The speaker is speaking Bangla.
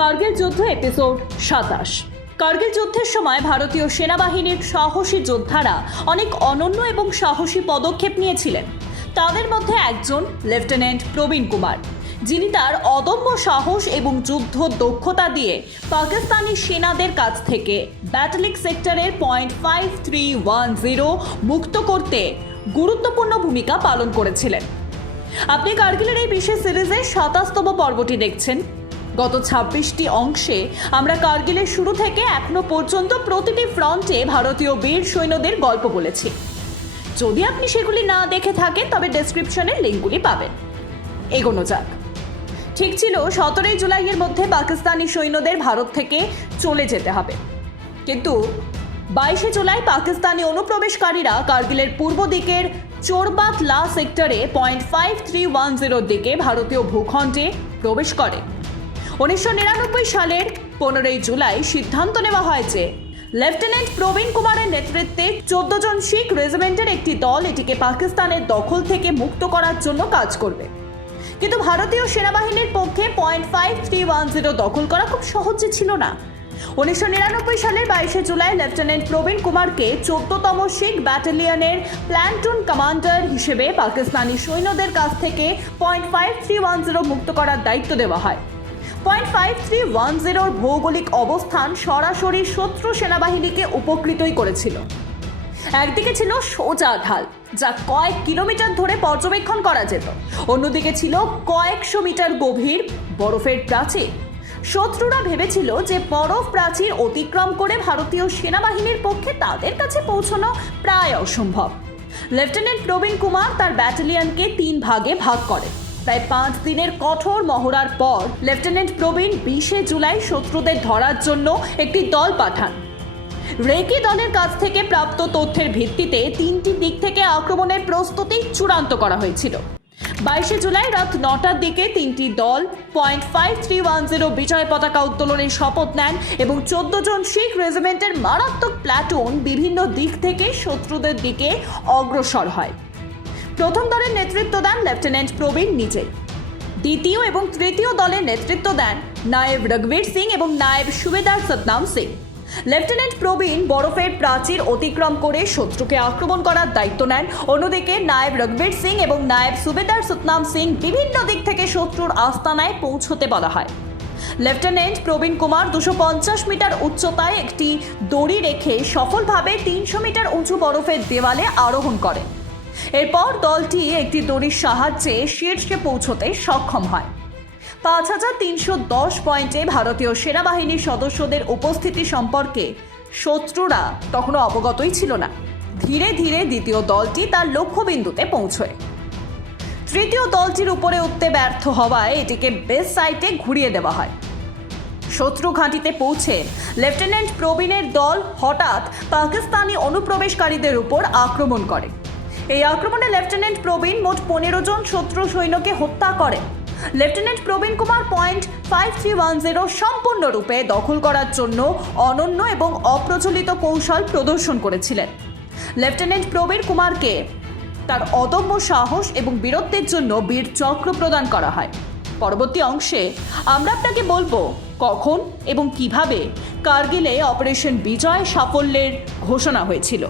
কার্গিল যুদ্ধ এপিসোড সাতাশ। কার্গিল যুদ্ধের সময় ভারতীয় সেনাবাহিনীর সাহসী যোদ্ধারা অনেক অনন্য এবং সাহসী পদক্ষেপ নিয়েছিলেন। তাদের মধ্যে একজন লেফটেন্যান্ট প্রবীণ কুমার, যিনি তার অদম্য সাহস এবং যুদ্ধ দক্ষতা দিয়ে পাকিস্তানি সেনাদের কাছ থেকে ব্যাটালিক সেক্টরের point five three one zero মুক্ত করতে গুরুত্বপূর্ণ ভূমিকা পালন করেছিলেন। আপনি কার্গিলের এই বিশেষ সিরিজের সাতাশতম পর্বটি দেখছেন। গত ছাব্বিশটি অংশে আমরা কার্গিলের শুরু থেকে এখনও পর্যন্ত প্রতিটি ফ্রন্টে ভারতীয় বীর সৈন্যদের গল্প বলেছি। যদি আপনি সেগুলি না দেখে থাকেন, তবে ডেসক্রিপশনে লিঙ্কগুলি পাবেন। এগোনো যাক। ঠিক ছিল, সতেরোই জুলাইয়ের মধ্যে পাকিস্তানি সৈন্যদের ভারত থেকে চলে যেতে হবে। কিন্তু বাইশে জুলাই পাকিস্তানি অনুপ্রবেশকারীরা কার্গিলের পূর্ব দিকের চোরবাত লা সেক্টরে পয়েন্ট ফাইভ থ্রি ওয়ান জিরোর দিকে ভারতীয় ভূখণ্ডে প্রবেশ করে। উনিশশো নিরানব্বই সালের পনেরোই জুলাই সিদ্ধান্ত নেওয়া হয় যে লেফটেন্যান্ট প্রবীণ কুমারের নেতৃত্বে চোদ্দ জন শিখ রেজিমেন্টের একটি দল এটিকে পাকিস্তানের দখল থেকে মুক্ত করার জন্য কাজ করবে। কিন্তু ভারতীয় সেনাবাহিনীর পক্ষে point five three one zero দখল করা খুব সহজে ছিল না। উনিশশো নিরানব্বই সালের বাইশে জুলাই লেফটেন্যান্ট প্রবীণ কুমারকে চোদ্দতম শিখ ব্যাটালিয়নের প্ল্যান্টুন কমান্ডার হিসেবে পাকিস্তানি সৈন্যদের কাছ থেকে point five three one zero মুক্ত করার দায়িত্ব দেওয়া হয়। পয়েন্ট ফাইভ থ্রি ওয়ান জিরোর ভৌগোলিক অবস্থান সরাসরি শত্রু সেনাবাহিনীকে উপকৃতই করেছিল। একদিকে ছিল সোজা ঢাল, যা কয়েক কিলোমিটার ধরে পর্যবেক্ষণ করা যেত। অন্যদিকে ছিল কয়েকশো মিটার গভীর, বরফের প্রাচীর শত্রুরা ভেবেছিল যে বরফ প্রাচীর অতিক্রম করে ভারতীয় সেনাবাহিনীর পক্ষে তাদের কাছে পৌঁছানো প্রায় অসম্ভব। লেফটেন্যান্ট প্রবীণ কুমার তার ব্যাটালিয়নকে তিন ভাগে ভাগ করে। প্রায় পাঁচ দিনের কঠোর মহড়ার পর লেফটেন্যান্ট প্রবীণ বিশে জুলাই শত্রুদের ধরার জন্য একটি দল পাঠান। রেকি দলের কাছ থেকে প্রাপ্ত তথ্যের ভিত্তিতে তিনটি দিক থেকে আক্রমণের প্রস্তুতি চূড়ান্ত করা হয়েছিল। বাইশে জুলাই রাত নটার দিকে তিনটি দল point five three one zero বিজয় পতাকা উত্তোলনের শপথ নেন এবং চোদ্দ জন শিখ রেজিমেন্টের মারাত্মক প্ল্যাটুন বিভিন্ন দিক থেকে শত্রুদের দিকে অগ্রসর হয়। প্রথম দলের নেতৃত্ব দেন লেফটেন্যান্ট প্রবীণ নিজে দ্বিতীয় এবং তৃতীয় দলের নেতৃত্ব দেন নায়েব রঘবীর সিং এবং নায়েব সুবেদার সতনাম সিং। লেফটেন্যান্ট প্রবীণ বরফের প্রাচীর অতিক্রম করে শত্রুকে আক্রমণ করার দায়িত্ব নেন। অন্যদিকে নায়েব রঘবীর সিং এবং নায়েব সুবেদার সতনাম সিং বিভিন্ন দিক থেকে শত্রুর আস্তানায় পৌঁছতে বলা হয়। লেফটেন্যান্ট প্রবীণ কুমার দুশো মিটার উচ্চতায় একটি দড়ি রেখে সফলভাবে তিনশো মিটার উঁচু বরফের দেওয়ালে আরোহণ করেন। এরপর দলটি একটি দড়ির সাহায্যে শীর্ষে পৌঁছতে সক্ষম হয়। পাঁচ হাজার তিনশো দশ পয়েন্টে ভারতীয় সেনাবাহিনীর সদস্যদের উপস্থিতি সম্পর্কে শত্রুরা তখনও অবগতই ছিল না। ধীরে ধীরে দ্বিতীয় দলটি তার লক্ষ্যবিন্দুতে পৌঁছয়। তৃতীয় দলটির উপরে উঠতে ব্যর্থ হওয়ায় এটিকে বেস সাইটে ঘুরিয়ে দেওয়া হয়। শত্রু ঘাঁটিতে পৌঁছে লেফটেন্যান্ট প্রবীণের দল হঠাৎ পাকিস্তানি অনুপ্রবেশকারীদের উপর আক্রমণ করে। এই আক্রমণে লেফটেন্যান্ট প্রবীণ মোট পনেরো জন শত্রু সৈন্যকে হত্যা করে। Lieutenant Praveen Kumar point five three one zero সম্পূর্ণরূপে দখল করার জন্য অনন্য এবং অপ্রচলিত কৌশল প্রদর্শন করেছিলেন। লেফটেন্যান্ট প্রবীণ কুমারকে তার অদম্য সাহস এবং বীরত্বের জন্য বীর চক্র প্রদান করা হয়। পরবর্তী অংশে আমরা আপনাকে বলব কখন এবং কীভাবে কার্গিলে অপারেশন বিজয় সাফল্যের ঘোষণা হয়েছিল।